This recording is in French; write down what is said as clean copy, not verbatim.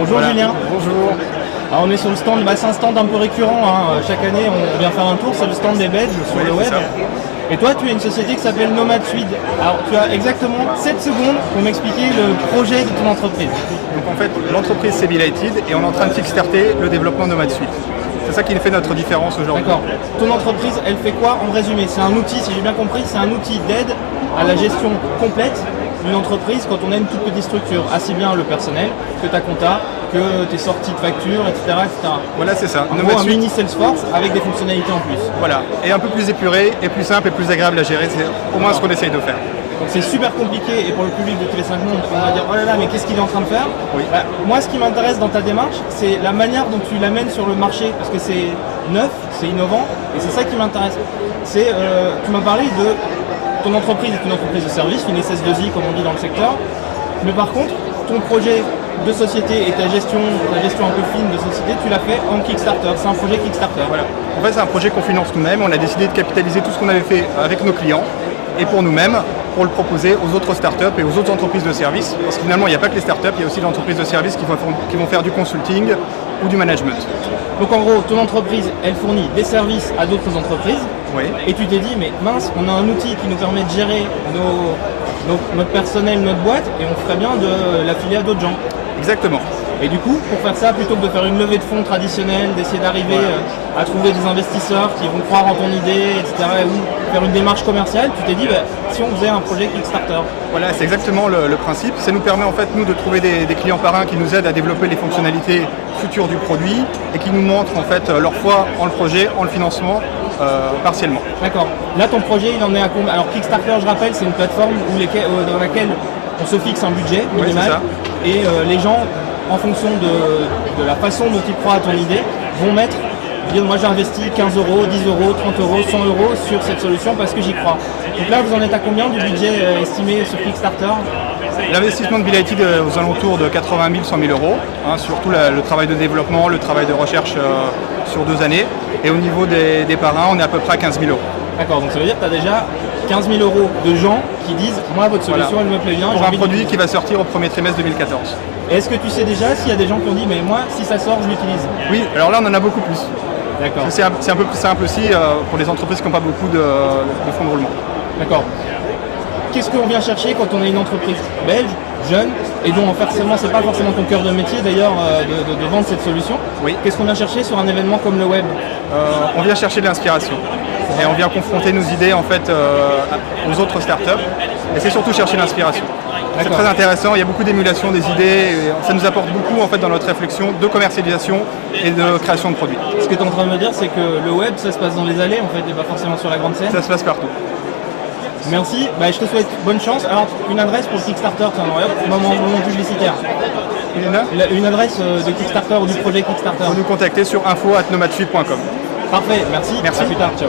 Bonjour Voilà. Julien. Bonjour. Alors on est sur le stand, c'est un stand un peu récurrent, hein. Chaque année on vient faire un tour, c'est le stand des Belges sur le Oui, web. c'est ça. Et toi tu as une société qui s'appelle Nomad Suite. Alors tu as exactement 7 secondes pour m'expliquer le projet de ton entreprise. Donc en fait, l'entreprise c'est Belighted et on est en train de kickstarter le développement de Nomad Suite. C'est ça qui fait notre différence aujourd'hui. D'accord. Ton entreprise, elle fait quoi en résumé? C'est un outil, si j'ai bien compris, c'est un outil d'aide à la gestion complète d'une entreprise quand on a une toute petite structure, assez bien le personnel que ta compta, que tes sorties de factures, etc. etc. Voilà, c'est ça. En Nomad gros, un Suite, mini Salesforce avec des fonctionnalités en plus. voilà. Et un peu plus épuré, et plus simple, et plus agréable à gérer. C'est au moins ce qu'on essaye de faire. Donc c'est super compliqué et pour le public de tous les 5 mondes, on va dire oh là là mais qu'est-ce qu'il est en train de faire? Oui. Bah, moi ce qui m'intéresse dans ta démarche, c'est la manière dont tu l'amènes sur le marché parce que c'est neuf, c'est innovant et c'est ça qui m'intéresse. Tu m'as parlé de ton entreprise est une entreprise de service, une SS2I comme on dit dans le secteur, mais par contre ton projet de société et ta gestion un peu fine de société, tu l'as fait en Kickstarter, c'est un projet Kickstarter. Voilà. En fait, c'est un projet qu'on finance nous-mêmes. On a décidé de capitaliser tout ce qu'on avait fait avec nos clients et pour nous-mêmes, pour le proposer aux autres startups et aux autres entreprises de services. Parce que finalement, il n'y a pas que les startups, il y a aussi les entreprises de services qui vont faire du consulting ou du management. Donc en gros, ton entreprise, elle fournit des services à d'autres entreprises. Oui. Et tu t'es dit, mais mince, on a un outil qui nous permet de gérer notre personnel, notre boîte, et on ferait bien de l'affilier à d'autres gens. Exactement. Et du coup, pour faire ça, plutôt que de faire une levée de fonds traditionnelle, d'essayer d'arriver à trouver des investisseurs qui vont croire en ton idée, etc., ou faire une démarche commerciale, tu t'es dit, bah, si on faisait un projet Kickstarter. Voilà, c'est exactement le principe. Ça nous permet en fait, nous, de trouver des clients parrains qui nous aident à développer les fonctionnalités futures du produit et qui nous montrent en fait leur foi en le projet, en le financement, partiellement. D'accord. Là, ton projet, il en est à combien? Alors, Kickstarter, je rappelle, c'est une plateforme dans laquelle on se fixe un budget minimal. c'est ça. Et les gens, en fonction de la façon dont ils croient à ton idée, vont mettre, dire moi j'ai investi 15 euros, 10 euros, 30 euros, 100 euros sur cette solution parce que j'y crois. Donc là, vous en êtes à combien du budget estimé sur Kickstarter? L'investissement de Belighted aux alentours de 80 000, 100 000 euros, surtout le travail de développement, le travail de recherche sur 2 années. Et au niveau des parrains, on est à peu près à 15 000 euros. D'accord, donc ça veut dire que tu as déjà 15 000 euros de gens qui disent moi votre solution elle me plaît bien. Pour un produit qui va sortir au premier trimestre 2014. Et est-ce que tu sais déjà s'il y a des gens qui ont dit mais moi si ça sort je l'utilise? Oui, alors là on en a beaucoup plus. D'accord. C'est un peu plus simple aussi pour les entreprises qui n'ont pas beaucoup de fonds de roulement. D'accord. Qu'est-ce qu'on vient chercher quand on est une entreprise belge, jeune, et dont forcément c'est pas forcément ton cœur de métier d'ailleurs de vendre cette solution? Oui. Qu'est-ce qu'on vient chercher sur un événement comme le web? On vient chercher de l'inspiration et on vient confronter nos idées en fait aux autres startups et c'est surtout chercher l'inspiration. C'est très intéressant, il y a beaucoup d'émulation des idées et ça nous apporte beaucoup en fait dans notre réflexion de commercialisation et de création de produits. Ce que tu es en train de me dire c'est que le web ça se passe dans les allées en fait et pas forcément sur la grande scène. Ça se passe partout. Merci, je te souhaite bonne chance. Alors une adresse pour le Kickstarter, moment publicitaire. Une adresse de Kickstarter ou du projet Kickstarter. Vous nous contacter sur info@nomadsuite.com. Parfait, merci. Merci. À plus tard, ciao.